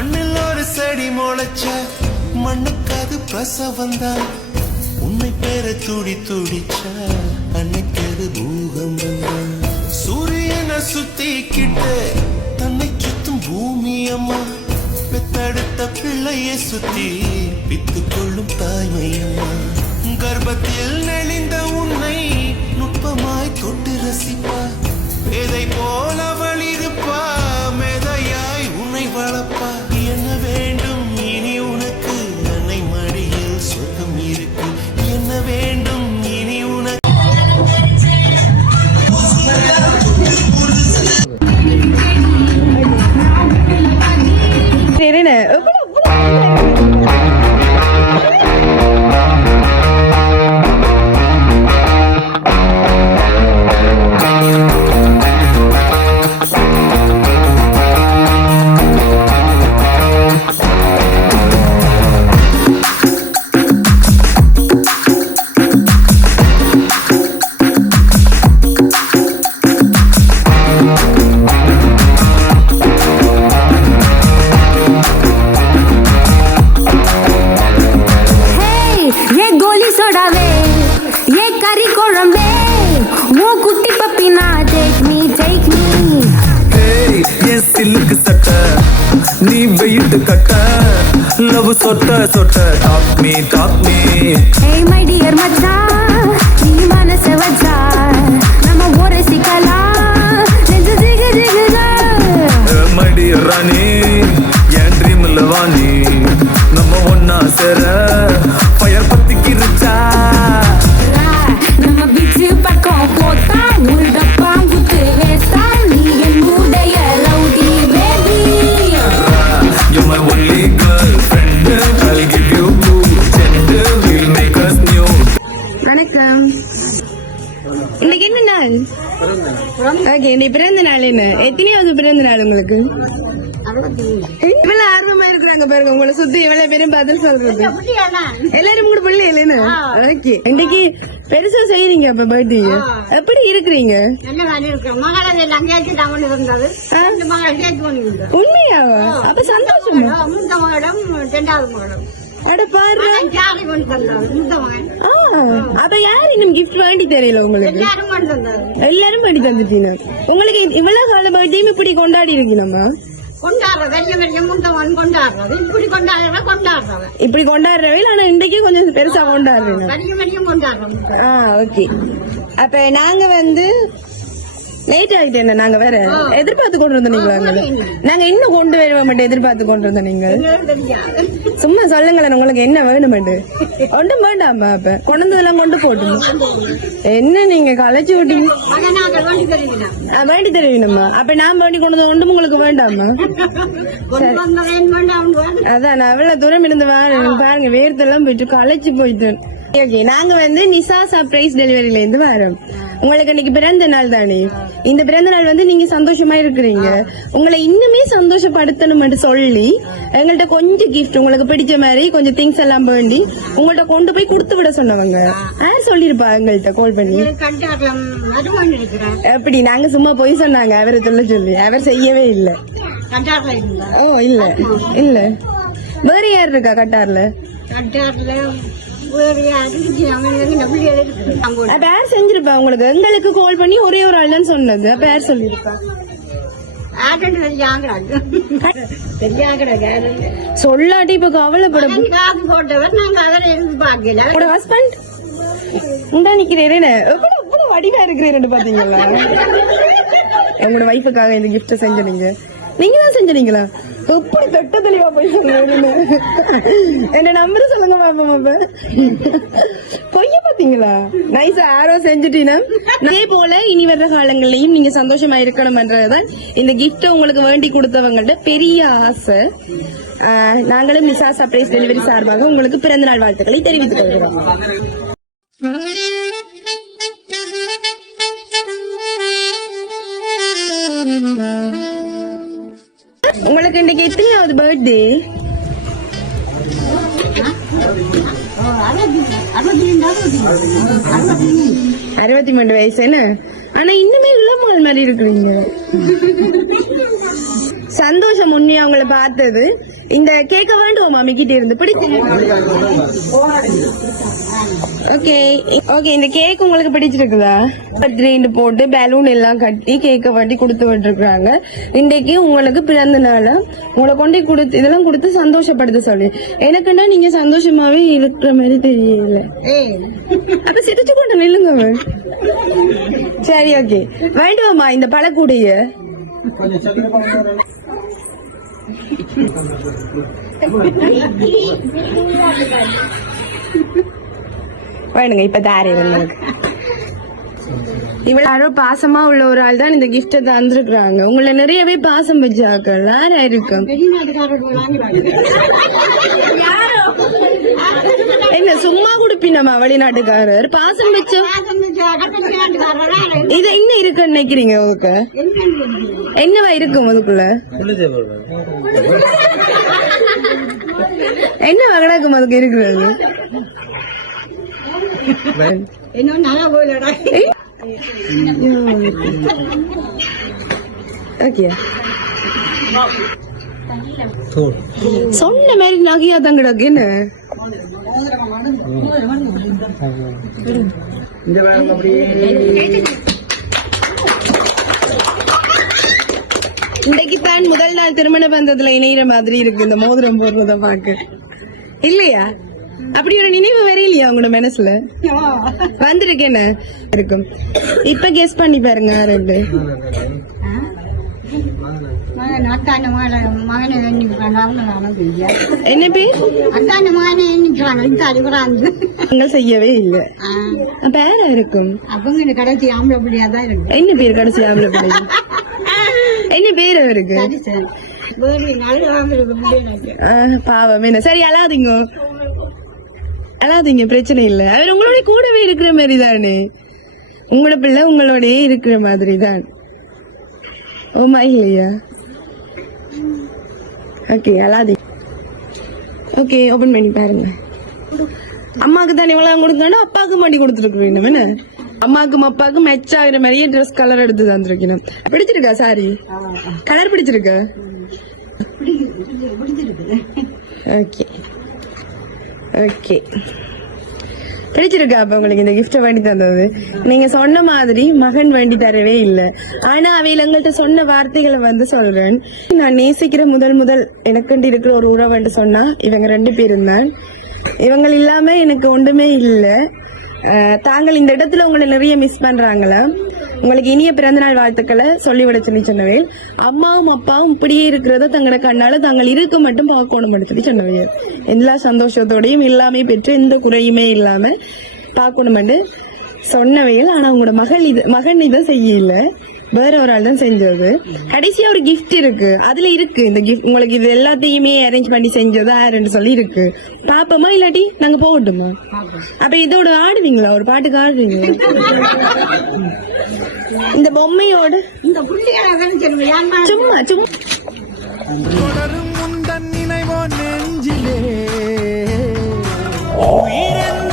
மண்ணில் ஒரு செடி முளைச்சா மண்ணுக்கு அது பிரசவந்தான். உன்னை பேர துடி துடிச்சா அன்னைக்கு அது பூகம்பம் தான். சூரியனை சுத்திக்கிட்ட தன்னை சுத்தும் பூமி அம்மா. பெத்தெடுத்த பிள்ளையை சுத்தி பித்து கொள்ளும் தாய்மையம்மா. கர்ப்பத்தில் நெளிந்த உன்னை நுட்பமாய் தொட்டு ரசிப்பா. பேதை போல அவள் இருப்பா, மேதையாய் உன்னை வளர்ப்பா. என்ன வேண்டும் இனி உனக்கு, அன்னை மடியில் சொர்க்கம் இருக்கு. என்ன வேண்டும் இனி உனக்கு. நீ வெயிட் கட்ட லவ் சொட்ட சொட்ட talk me hey my dear மச்சான் நீ மனச வச்சா நம்ம ஒரே சிக்கலாம் நெஞ்சு ஜிகு ஜிகுதா. my dear ராணி என் ட்ரீம்ல வாணி நம்ம ஒன்னா சேர ஃபயர் பத்திக்கிருச்சா. நம்ம பீச் பக்கம் போத்தா ஒரு டப்பா குத்து வேஸ்டா. நீ என் மூடைய rowdy baby. You're my only girlfriend. I'll give you two gender. We'll make us new. வணக்கம். இன்னைக்கு என்ன நாள்? ஓகே, இன்னைக்கு பிறந்த நாள். என்ன எத்தனையாவது பிறந்த நாள் உங்களுக்கு? இவ்வளவு ஆர்வமா இருக்கிறாங்க பாருங்க, உங்களை சுத்தி இவ்வளவு பேரும் பதில் சொல்றது. எல்லாரும் கூட பிள்ளை இல்லைன்னு. ஓகே, இன்னைக்கு பெருசா செய்யறீங்க. அப்ப பர்த்டே எப்படி இருக்கிறீங்க? உண்மையாவா? அப்ப சந்தோஷமா? அட பாரு, அப்ப யாரு இன்னும் கிஃப்ட் வாங்கி தெரியல உங்களுக்கு? எல்லாரும் பண்ணி தந்துட்டீங்க. உங்களுக்கு இவ்வளவு கால பர்த்டே இப்படி கொண்டாடி இருக்கீங்கம்மா? இப்படி கொண்டாடுறவே, ஆனா இன்றைக்கு கொஞ்சம் பெருசா கொண்டாடுறீங்க. ஓகே, அப்ப நாங்க வந்து லேட் ஆயிட்டேன். நாங்க வேற எதிர்பார்த்து கொண்டு வந்தீங்களா? நாங்க இன்னும் கொண்டு வருவோம் எதிர்பார்த்து கொண்டு வந்த. நீங்க சும்மா சொல்லுங்களேன், உங்களுக்கு என்ன வேணுமெண்டு. ஒன்றும் வேண்டாமா? அப்ப கொண்டதெல்லாம் கொண்டு போட்டு என்ன நீங்க கலைச்சு விட்டீங்க? வேண்டி தருவீங்கம்மா. அப்ப நான் வேண்டி கொண்டு வந்து ஒன்றும் உங்களுக்கு வேண்டாமா? அதான் நான் எவ்வளவு தூரம் இருந்து பாருங்க, வேர்த்தெல்லாம் போயிட்டு கலைச்சு போயிட்டு. ஓகே, நாங்க வந்து நிசா சர்ப்ரைஸ் டெலிவரியில இருந்து வரோம். உங்களுக்கு இன்னைக்கு பிறந்த நாள் தானே? இந்த பிறந்த நாள் வந்து நீங்க சந்தோஷமா இருக்கிறீங்க. உங்களை இன்னுமே சந்தோஷப்படுத்தணும் சொல்லி எங்கள்கிட்ட கொஞ்சம் கிஃப்ட் உங்களுக்கு பிடிச்ச மாதிரி கொஞ்சம் திங்ஸ் எல்லாம் வேண்டி உங்கள்ட்ட கொண்டு போய் கொடுத்து விட சொன்னவங்க. யார் சொல்லிருப்பா எங்கள்கிட்ட கால் பண்ணி? எப்படி நாங்க சும்மா போய் சொன்னாங்க அவரை சொல்ல சொல்லி? அவர் செய்யவே இல்லை. ஓ இல்ல இல்ல, வேற யார் இருக்கா கட்டார்ல? யார் செஞ்சிருப்பா உங்களுக்கு? எங்களுக்கு கால் பண்ணி ஒரே ஒரு ஆள் தான் சொன்னது. அப்ப யார் சொல்லிருப்பா? சொல்லாட்டி இப்ப கவலைப்பட ஹஸ்பண்ட் இந்த நிக்கிறேன் வடிவா இருக்கிறேன் பாத்தீங்களா? உங்களோட வைஃபுக்காக இந்த கிஃப்ட் செஞ்சீங்க. நீங்க தான் செஞ்சீங்களா? எப்படி தொட்ட தெளிவா போய் என்ன நம்பர் சொல்லுங்க பாப்பா. பொய்ய பாத்தீங்களா? நைஸா ஆரோ செஞ்சுட்டீங்கன்னா இதே போல இனி வர்ற காலங்கள்லயும் நீங்க சந்தோஷமா இருக்கணும்ன்றதுதான் இந்த கிஃப்ட் உங்களுக்கு வேண்டி கொடுத்தவங்கள்ட்ட பெரிய ஆசை. நாங்களும் நிசா சர்ப்ரைஸ் டெலிவரி சார்பாக உங்களுக்கு பிறந்த நாள் வாழ்த்துக்களை தெரிவித்துக் கொள்கிறோம். உங்களுக்கு இன்னைக்கு எத்தனையாவது பர்த்டே? 63 வயசு. என்ன ஆனா இன்னுமே இளமால் மாதிரி இருக்கிறீங்க. சந்தோஷம் உண்மையா அவங்கள பார்த்தது. இந்த கேட்க வேண்டும் மாமி கிட்ட இருந்து பிடிச்சு. ஓகே ஓகே, இந்த கேக் உங்களுக்கு பிடிச்சிருக்குதா? பர்த்டேன்னு போட்டு பலூன் எல்லாம் கட்டி கேக்க வாட்டி கொடுத்து விட்டுருக்காங்க. இன்றைக்கு உங்களுக்கு பிறந்த நாள், உங்களை கொண்டு கொடுத்து இதெல்லாம் கொடுத்து சந்தோஷப்படுத்த சொல்லி. எனக்குன்னா நீங்க சந்தோஷமாவே இருக்கிற மாதிரி தெரியல. அப்ப சிரிச்சு கொண்டு நில்லுங்க. சரி ஓகே, வேண்டுமா இந்த பழக்கூடிய வேணுங்க. இப்ப தாரே இவ்வளவு யாரோ பாசமா உள்ள ஒரு ஆள் தான் இந்த கிஃப்ட தந்துருக்குறாங்க. உங்களை நிறையவே பாசம் வச்சாக்கள் யாரா இருக்கும்? என்ன சும்மா குடுப்பினமா வெளிநாட்டுக்காரர் பாசம் வச்சோம். இது என்ன இருக்குன்னு நினைக்கிறீங்க? உங்களுக்கு என்னவா இருக்கும் அதுக்குள்ள? என்ன வகடாக்கும் அதுக்கு இருக்கிறது? சொன்ன மாதிரி நகையா தங்கடாக்கு என்ன இன்னைக்கு தான் முதல் நாள் திருமண பந்தத்துல இணையிற மாதிரி இருக்கு இந்த மோதிரம் போடுறத பாக்க. இல்லையா? அப்படி ஒரு நினைவு வேற இல்லையா உங்களோட மனசுல? வந்திருக்கு என்ன இருக்கும்? இப்ப கெஸ் பண்ணி பாருங்க. ரெண்டு என்ன பேர் செய்யவே இல்ல. பேரா இருக்கும். என்ன பேர் கடைசி ஆம்பளை பிள்ளை? என்ன பேர் இருக்கு? பாவம் என்ன. சரி அழாதீங்க அழாதீங்க, பிரச்சனை இல்ல. அவர் உங்களோட கூடவே இருக்கிற மாதிரி தானே. உங்களோட பிள்ளை உங்களோடய இருக்கிற மாதிரி தான். ஓமா இல்லையா? ஓகே அழாதீங்க. ஓகே ஓபன் பண்ணி பாருங்க. அம்மாக்கு தானே இவ்வளவு கொடுக்கணும், அப்பாவுக்கு மாட்டி கொடுத்துருக்கு வேண்டும். என்ன அம்மாக்கும் அப்பாவுக்கும் மெச் ஆகிற மாதிரியே ட்ரெஸ் கலர் எடுத்து தந்துருக்கணும். பிடிச்சிருக்கா சாரி? கலர் பிடிச்சிருக்கா? ஓகே ஓகே பிடிச்சிருக்கா? அப்ப உங்களுக்கு இந்த கிஃப்ட் வேண்டி தந்தது நீங்க சொன்ன மாதிரி மகன் வேண்டி தரவே இல்லை. ஆனா அவையில எங்கள்கிட்ட சொன்ன வார்த்தைகளை வந்து சொல்றேன். நான் நேசிக்கிற முதல் எனக்குண்டு இருக்கிற ஒரு உறவுன்னு சொன்னா இவங்க 2 பேரும் தான். இவங்க இல்லாம எனக்கு ஒன்றுமே இல்லை. தாங்கள் இந்த இடத்துல உங்களை நிறைய மிஸ் பண்றாங்களா? உங்களுக்கு இனிய பிறந்தநாள் வாழ்த்துக்களை சொல்லிவிட சொன்னவை. அம்மாவும் அப்பாவும் இப்படியே இருக்கிறத தங்களோட கண்ணால தாங்கள் இருக்க மட்டும் பார்க்கணும் சொல்லி சொன்னவை. எல்லா சந்தோஷத்தோடையும் எல்லாமே பெற்று எந்த குறையுமே இல்லாம பார்க்கணும் சொன்னவையில். ஆனா உங்களோட மகன் இதை செய்யல, வேற ஒரு ஆள் தான் செஞ்சது. கடைசியா ஒரு கிஃப்ட் இருக்கு, அதுல இருக்கு இந்த கிஃப்ட். உங்களுக்கு இது எல்லாத்தையுமே அரேஞ்ச் பண்ணி செஞ்சதா யாருன்னு சொல்லி இருக்கு. பாப்போமா இல்லாட்டி நாங்க போகட்டுமா? அப்ப இதோட ஆடுவீங்களா? ஒரு பாட்டுக்கு ஆடுவீங்களா? இந்த பொம்மையோட சும்மா சும்மா தொடரும் முந்தன் நினைவோ நெஞ்சிலே உயிரென்ன